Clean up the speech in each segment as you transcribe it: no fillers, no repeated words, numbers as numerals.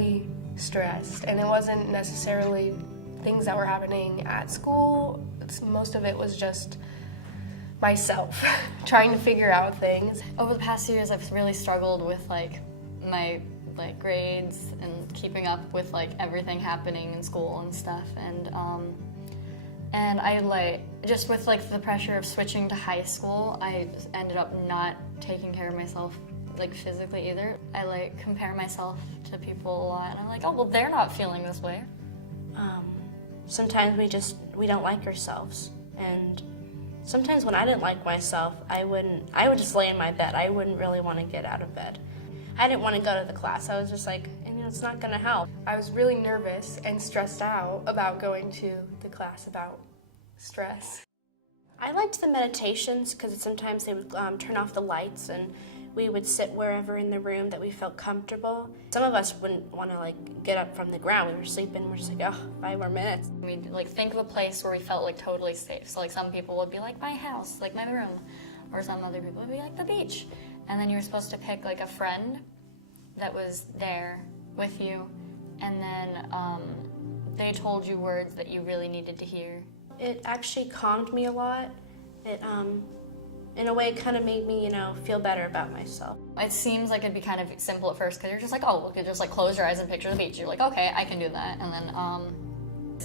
definitely stressed, and it wasn't necessarily things that were happening at school. Most of it was just myself trying to figure out things. Over the past years, I've really struggled with my grades and keeping up with everything happening in school and stuff, and I just with the pressure of switching to high school, I ended up not taking care of myself physically either. I compare myself to people a lot, and I'm like, oh well, they're not feeling this way. Sometimes we don't like ourselves, and sometimes when I didn't like myself, I would just lay in my bed. I wouldn't really want to get out of bed. I didn't want to go to the class. I was just like, it's not going to help. I was really nervous and stressed out about going to the class about stress. I liked the meditations because sometimes they would turn off the lights and we would sit wherever in the room that we felt comfortable. Some of us wouldn't want to get up from the ground. We were sleeping. We're just like, 5 more minutes. We'd think of a place where we felt totally safe. So some people would be my house, my room, or some other people would be the beach. And then you were supposed to pick a friend that was there with you, and then they told you words that you really needed to hear. It actually calmed me a lot. It in a way, kind of made me, feel better about myself. It seems like it'd be kind of simple at first because you're just oh, look, you just close your eyes and picture the beach. You're okay, I can do that.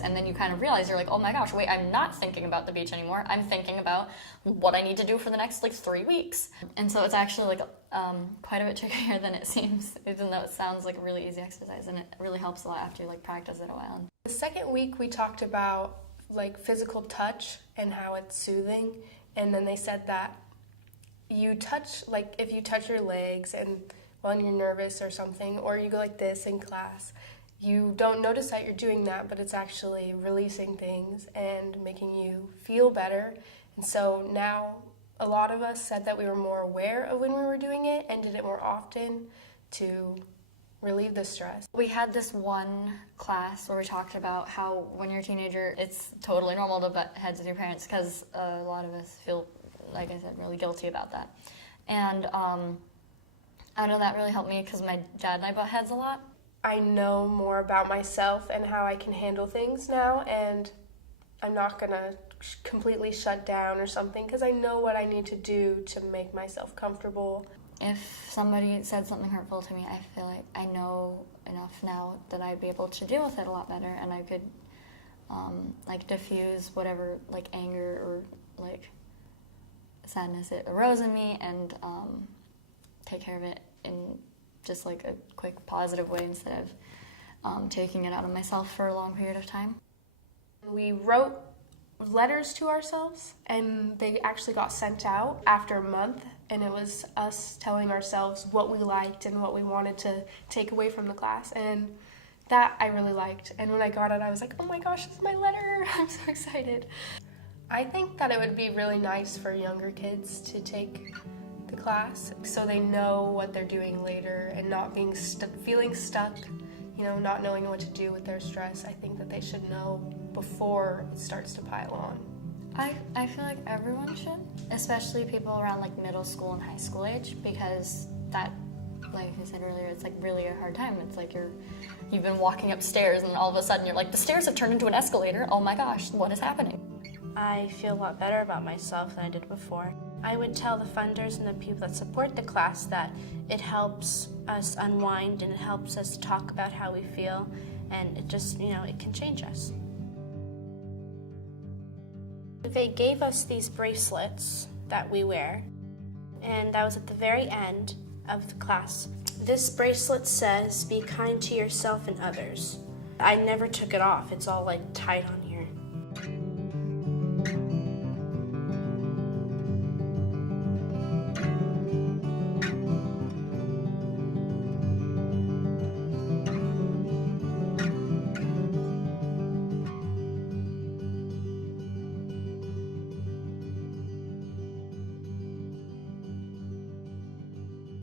And then you kind of realize you're oh my gosh, wait, I'm not thinking about the beach anymore. I'm thinking about what I need to do for the next 3 weeks. And so it's actually quite a bit trickier than it seems, even though it sounds like a really easy exercise, and it really helps a lot after you practice it a while. The second week we talked about physical touch and how it's soothing. And then they said that you touch, if you touch your legs and when you're nervous or something, or you go like this in class, you don't notice that you're doing that, but it's actually releasing things and making you feel better. And so now a lot of us said that we were more aware of when we were doing it and did it more often to relieve the stress. We had this one class where we talked about how when you're a teenager, it's totally normal to butt heads with your parents because a lot of us feel, like I said, really guilty about that. And I know that really helped me because my dad and I butt heads a lot. I know more about myself and how I can handle things now, and I'm not going to completely shut down or something because I know what I need to do to make myself comfortable. If somebody said something hurtful to me, I feel I know enough now that I'd be able to deal with it a lot better, and I could diffuse whatever anger or sadness it arose in me and take care of it in just a quick positive way instead of taking it out on myself for a long period of time. We wrote letters to ourselves, and they actually got sent out after a month, and it was us telling ourselves what we liked and what we wanted to take away from the class, and that I really liked. And when I got it, I was oh my gosh, this is my letter. I'm so excited. I think that it would be really nice for younger kids to take the class so they know what they're doing later and not being feeling stuck, not knowing what to do with their stress. I think that they should know before it starts to pile on. I feel everyone should, especially people around middle school and high school age, because that, like I said earlier, it's really a hard time. It's you've been walking upstairs and all of a sudden you're the stairs have turned into an escalator. Oh my gosh, what is happening? I feel a lot better about myself than I did before. I would tell the funders and the people that support the class that it helps us unwind and it helps us talk about how we feel, and it just, it can change us. They gave us these bracelets that we wear, and that was at the very end of the class. This bracelet says, "Be kind to yourself and others." I never took it off. It's all tied on